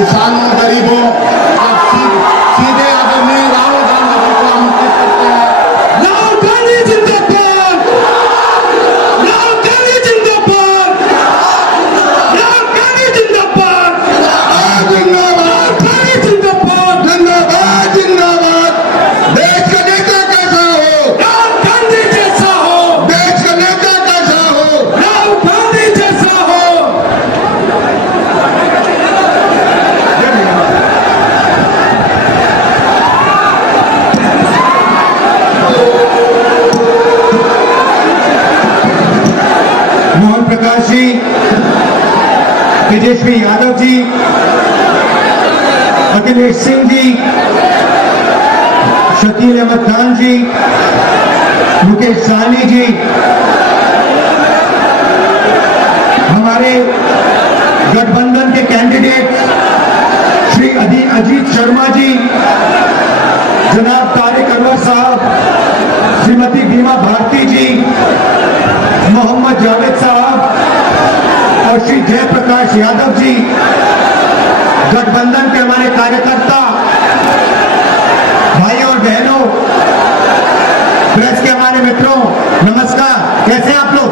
किसानों गरीबों और सीधे आदरणीय राहुल गांधी जी को आमंत्रित करते हैं। राहुल गांधी जिंदाबाद, राहुल गांधी जिंदाबाद, राहुल गांधी जिंदाबाद, जिंदाबाद गांधी जिंदाबाद, जिंदाबाद जिंदाबाद। देश का नेता कैसा हो, राहुल गांधी जैसा हो, देश का नेता कैसा हो। राहुल गांधी जैसा हो। मोहन प्रकाश जी, तेजस्वी यादव जी, अखिलेश सिंह जी, शकील अहमद खान जी, मुकेश सहनी जी, हमारे गठबंधन के कैंडिडेट श्री अजीत शर्मा जी, जनाब तारिक अनवर साहब, श्रीमती बीमा भारती जी, मोहम्मद जावेद साहब और श्री जयप्रकाश यादव जी, गठबंधन के हमारे कार्यकर्ता भाइयों और बहनों, प्रेस के हमारे मित्रों, नमस्कार। कैसे हैं आप लोग?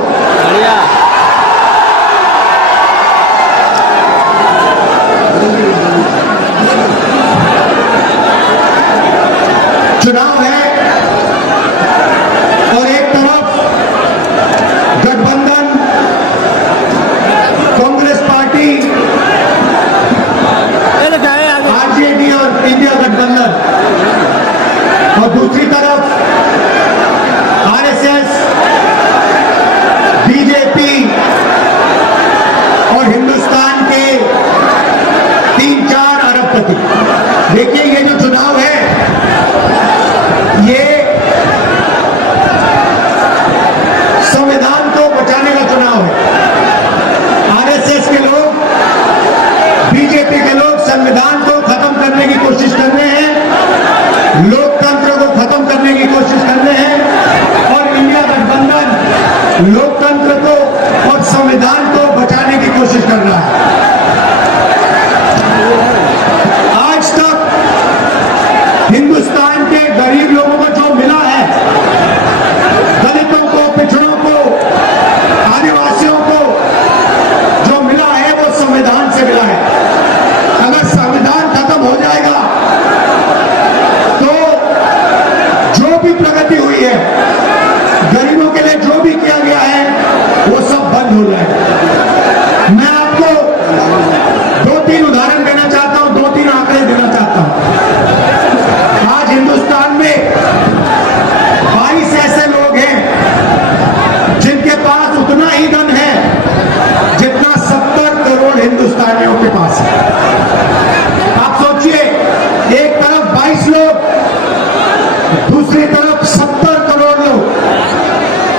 चुनाव है और एक तरफ गठबंधन कांग्रेस पार्टी, आरजेडी और इंडिया गठबंधन, और दूसरी तरफ आरएसएस, बीजेपी और हिंदुस्तान के 3-4 अरबपति। देखिए, ये जो चुनाव है ये संविधान को बचाने का चुनाव है। आरएसएस के लोग, बीजेपी के लोग संविधान को खत्म करने की कोशिश कर रहे हैं, लोकतंत्र को खत्म करने की कोशिश कर रहे हैं, और इंडिया गठबंधन लोकतंत्र को और संविधान को बचाने की कोशिश कर रहा है। आज तक हिंदुस्तान के गरीब लोगों को जो मिला है, दलितों को, पिछड़ों को, आदिवासियों को जो मिला है वो संविधान से मिला है। अगर संविधान खत्म हो जाएगा तो जो भी प्रगति हुई है, गरीबों के लिए जो भी किया गया है, वो सब बंद हो जाएगा। मैं आपको 2-3 उदाहरण देना चाहता हूं, 2-3 आंकड़े देना चाहता हूं। आज हिंदुस्तान में 22 ऐसे लोग हैं जिनके पास उतना ही धन है जितना 70 करोड़ हिंदुस्तानियों के पास है। आप सोचिए, एक तरफ 22 लोग, दूसरी तरफ 70 करोड़ लोग।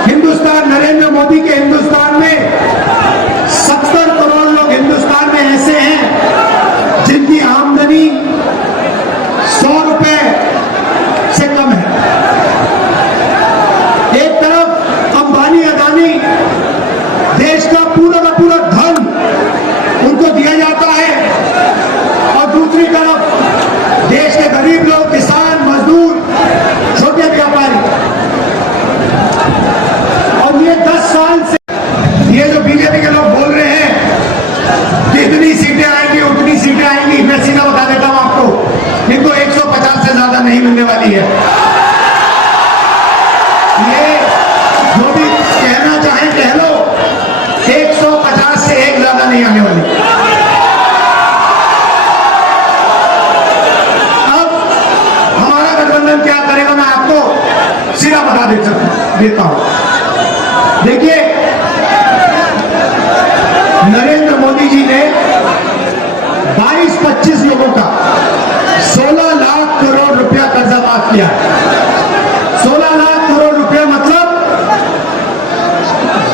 हिंदुस्तान, नरेंद्र मोदी के हिंदुस्तान में 70 करोड़ लोग हिंदुस्तान में ऐसे हैं जिनकी आमदनी 100 रुपए से कम है। एक तरफ अंबानी, अदानी, देश का पूरा धन उनको दिया जाता है, और दूसरी तरफ देश के गरीब लोग, किसान, मजदूर, छोटे व्यापारी। और ये 10 साल से ये जो बीजेपी के लोग बोल रहे हैं कि इतनी सीटें आएंगी, उतनी सीटें आएंगी, मैं सीधा बता देता हूं आपको, इनको 150 से ज्यादा नहीं मिलने वाली है। ये जो भी कहना चाहें कह लो, 150 से एक ज्यादा नहीं आने वाली। अब हमारा गठबंधन क्या करेगा, मैं आपको सीधा बता देता हूं। देखिए, नरेंद्र मोदी जी ने 22-25 लोगों का 16 लाख करोड़ रुपया कर्जा माफ किया। 16 लाख करोड़ रुपया मतलब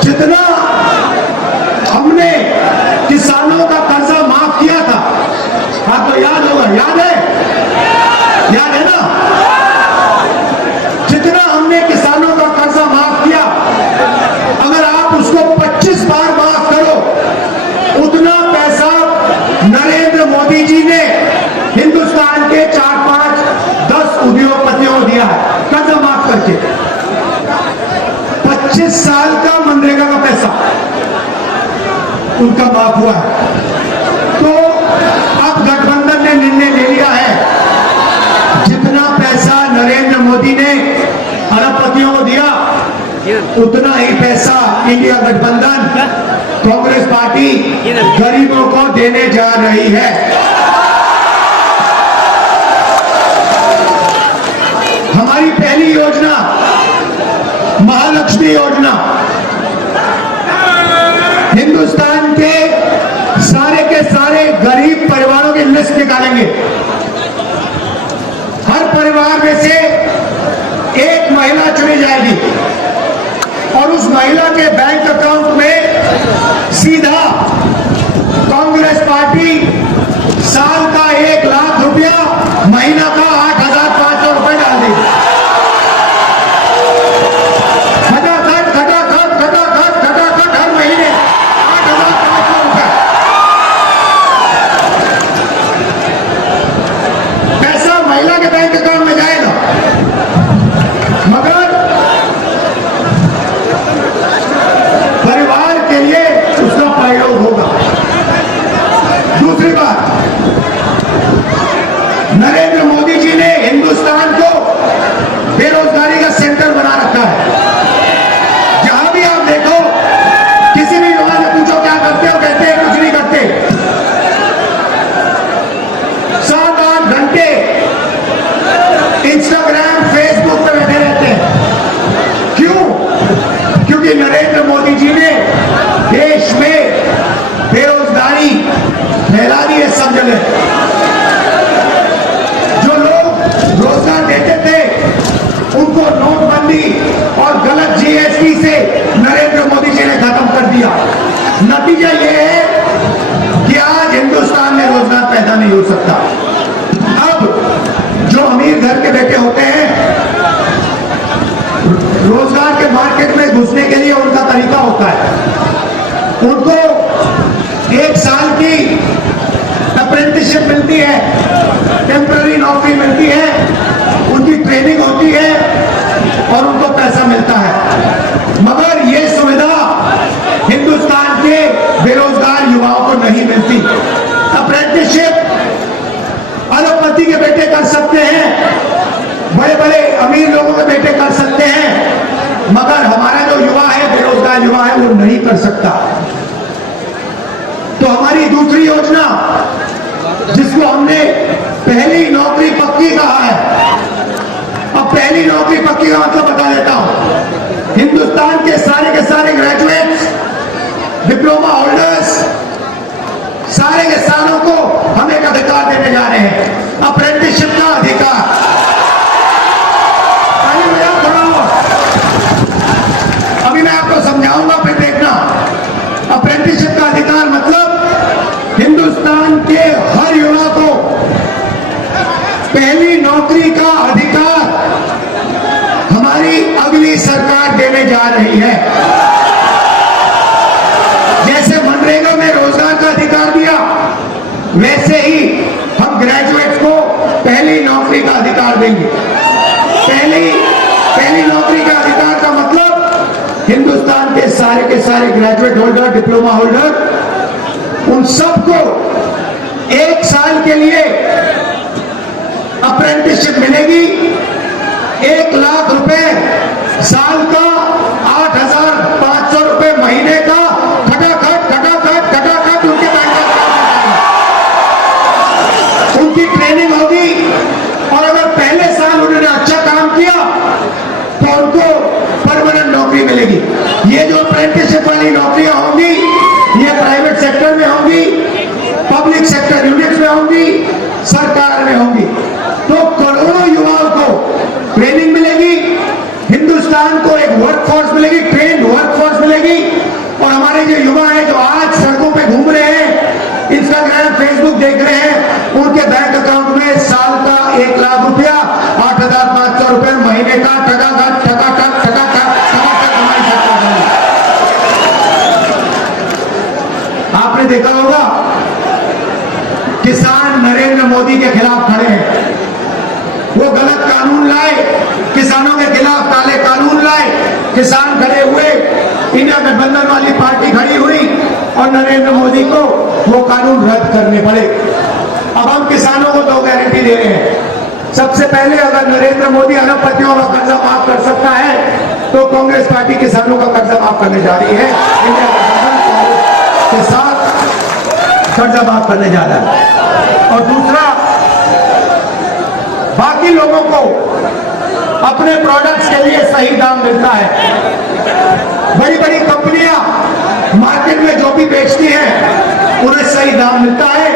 जितना हमने किसानों का कर्जा माफ किया था, आपको याद होगा, याद है ना? जितना हमने किसानों का कर्जा माफ किया, अगर आप उसको 25 बार माफ करो, उतना पैसा नरेंद्र मोदी जी ने उनका माफ हुआ है। तो अब गठबंधन ने निर्णय ले लिया है, जितना पैसा नरेंद्र मोदी ने अरबपतियों को दिया उतना ही पैसा इंडिया गठबंधन कांग्रेस पार्टी गरीबों को देने जा रही है। हमारी पहली योजना महालक्ष्मी योजना, हिंदुस्तान के सारे गरीब परिवारों की लिस्ट निकालेंगे। हर परिवार में से एक महिला चुनी जाएगी और उस महिला के बैंक अकाउंट में सीधा कांग्रेस पार्टी साल का 1 लाख रुपया, महीना का 8,500 रुपए डाल देगी। खटाखट हर महीने 8,500 रुपए पैसा महिला के बैंक अकाउंट में जाएगा। मगर परिवार के लिए उसका प्रयोग होगा। दूसरी बात, नरेंद्र मोदी जी ने हिंदुस्तान को बेरोजगारी का सेंटर बना रखा है। जहां भी आप देखो, किसी भी युवा से पूछो क्या करते हो, कहते हैं कुछ नहीं करते। 7-8 घंटे इंस्टाग्राम फेसबुक पे बैठे रहते हैं। क्यों? क्योंकि नरेंद्र मोदी जी ने देश में बेरोजगारी फैला दी है सब जगह। जो लोग रोजगार देते थे उनको नोटबंदी और गलत जीएसटी से नरेंद्र मोदी जी ने खत्म कर दिया। नतीजा यह है कि आज हिंदुस्तान में रोजगार पैदा नहीं हो सकता। अब जो अमीर घर के बेटे होते हैं, रोजगार के मार्केट में घुसने के लिए उनका तरीका होता है। उनको 1 साल की अप्रेंटिसशिप मिलती है, टेम्पररी नौकरी मिलती है, उनकी ट्रेनिंग होती है और उनको पैसा मिलता है। मगर ये सुविधा हिंदुस्तान के बेरोजगार युवाओं को नहीं मिलती। अप्रेंटिसशिप अरबपति के बेटे कर सकते हैं, बड़े बड़े अमीर लोगों के बेटे कर सकते हैं, मगर हमारा जो युवा है, बेरोजगार युवा है, वो नहीं कर सकता। तो हमारी दूसरी योजना, जिसको हमने पहली नौकरी पक्की कहा है, अब पहली नौकरी पक्की का मतलब बता देता हूं। हिंदुस्तान के सारे ग्रेजुएट्स, डिप्लोमा होल्डर्स, सारे के सारों को हम एक अधिकार देने जा रहे हैं, अप्रेंटिसशिप का अधिकार। अभी मैं आपको समझाऊंगा, फिर देखना। अप्रेंटिसशिप का अधिकार मतलब हिंदुस्तान के हर युवा को पहली नौकरी का अधिकार हमारी अगली सरकार देने जा रही है। जैसे मनरेगा में रोजगार का अधिकार दिया, वैसे ही हम ग्रेजुएट को पहली नौकरी का अधिकार देंगे। पहली नौकरी का अधिकार का मतलब हिंदुस्तान के सारे ग्रेजुएट होल्डर, डिप्लोमा होल्डर, उन सबको 1 साल के लिए अप्रेंटिसशिप मिलेगी। 1 लाख रुपए साल का, 8,500 रुपए महीने का, खटाखट उनके बैंक उनकी ट्रेनिंग होगी और अगर पहले साल उन्होंने अच्छा काम किया तो उनको परमानेंट नौकरी मिलेगी। ये जो अप्रेंटिसशिप वाली नौकरियां होंगी, ये प्राइवेट सेक्टर में होंगी, पब्लिक सेक्टर यूनिट्स में होंगी, सरकार में होंगी। तो करोड़ों युवाओं को ट्रेनिंग मिलेगी, हिंदुस्तान को एक वर्कफोर्स मिलेगी, ट्रेंड वर्कफोर्स मिलेगी। और हमारे जो युवा हैं, जो आज सड़कों पे घूम रहे हैं, इंस्टाग्राम फेसबुक देख रहे हैं, उनके बैंक अकाउंट में साल का 1 लाख रुपया, 8,500 रुपए महीने का, टकाटक हमारी सरकार है। आपने देखा होगा, किसान नरेंद्र मोदी के खिलाफ खड़े हैं। वो गलत कानून लाए, किसानों के खिलाफ काले कानून लाए, किसान खड़े हुए इंडिया गठबंधन वाली पार्टी खड़ी हुई और नरेंद्र मोदी को वो कानून रद्द करने पड़े। अब हम किसानों को 2 गारंटी दे रहे हैं। सबसे पहले, अगर नरेंद्र मोदी अरबपतियों का कर्जा माफ कर सकता है तो कांग्रेस पार्टी किसानों का कर्जा माफ करने जा रही है। इंडिया गठबंधन कांग्रेस के साथ कर्जा माफ करने जा रहा है। और दूसरा, बाकी लोगों को अपने प्रोडक्ट्स के लिए सही दाम मिलता है। बड़ी बड़ी कंपनियां मार्केट में जो भी बेचती हैं उन्हें सही दाम मिलता है,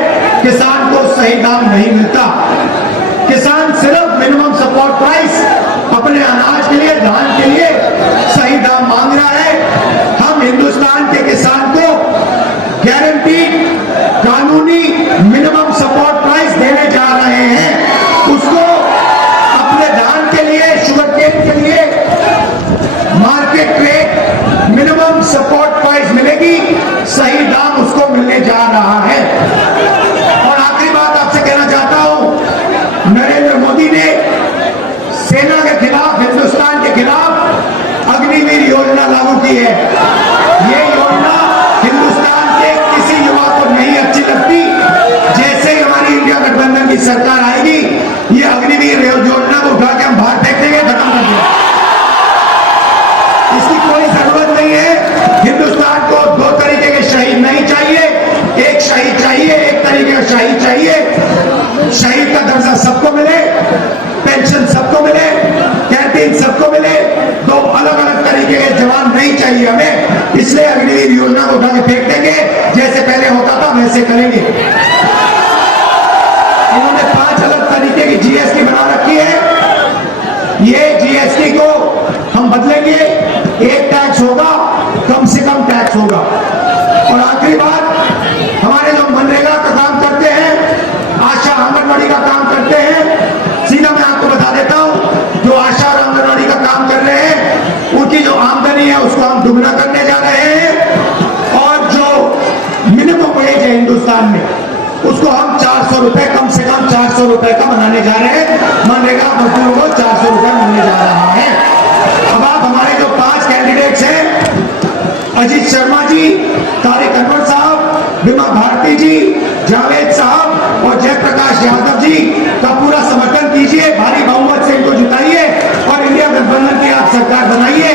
किसान को सही दाम नहीं मिलता। किसान सिर्फ मिनिमम सपोर्ट प्राइस अपने अनाज के लिए, धान के लिए सही दाम मांग रहा है। हम हिंदुस्तान के किसान को गारंटी कानूनी मिनिमम सपोर्ट प्राइस देने जा रहे हैं। उसको अपने धान के लिए, शुगर केन के लिए market rate minimum support price मिलेगी, सही दाम उसको मिलने जा रहा है। और आखिरी बात आपसे कहना चाहता हूं, नरेंद्र मोदी ने सेना के खिलाफ, हिंदुस्तान के खिलाफ अग्निवीर योजना लागू की है। ये योजना हिंदुस्तान के किसी युवा को नहीं अच्छी लगती। जैसे ही हमारी इंडिया गठबंधन की सरकार आएगी, ये अग्निवीर योजना को उठा के हम बाहर फेंक देंगे, खत्म कर देंगे। इसकी कोई जरूरत नहीं है। हिंदुस्तान को 2 तरीके के शहीद नहीं चाहिए। एक शहीद चाहिए, एक तरीके का शहीद चाहिए। शहीद का दर्जा सबको मिले, पेंशन सबको मिले, कैंटीन सबको मिले। 2 अलग अलग तरीके के जवान नहीं चाहिए हमें। इसलिए अग्निवीर योजना को उठा के फेंक देंगे। जैसे पहले होता था वैसे करेंगे। इन्होंने 5 अलग तरीके की जीएसटी बना रखी है। ये जीएसटी को हम बदलेंगे। एक टैक्स होगा, कम से कम टैक्स होगा। और आखिरी बात, हमारे जो मनरेगा का काम करते हैं, आशा आंगनवाड़ी का काम करते हैं, सीधा मैं आपको बता देता हूं, जो आशा और आंगनवाड़ी का काम कर रहे हैं उनकी जो आमदनी है उसको हम दुगना करने जा रहे हैं। और जो मिनिमम वेज है हिंदुस्तान में, उसको हम 400 रुपए, कम से कम 400 रुपए का बनाने जा रहे हैं। मनरेगा मजदूरों को 400 रुपए मिलने जा रहा है। अब आप हमारे जो 5 कैंडिडेट्स हैं, अजीत शर्मा जी, तारिक अनवर साहब, विमा भारती जी, जावेद साहब और जयप्रकाश यादव जी का पूरा समर्थन कीजिए। भारी बहुमत से इनको जिताइए और इंडिया गठबंधन की आप सरकार बनाइए।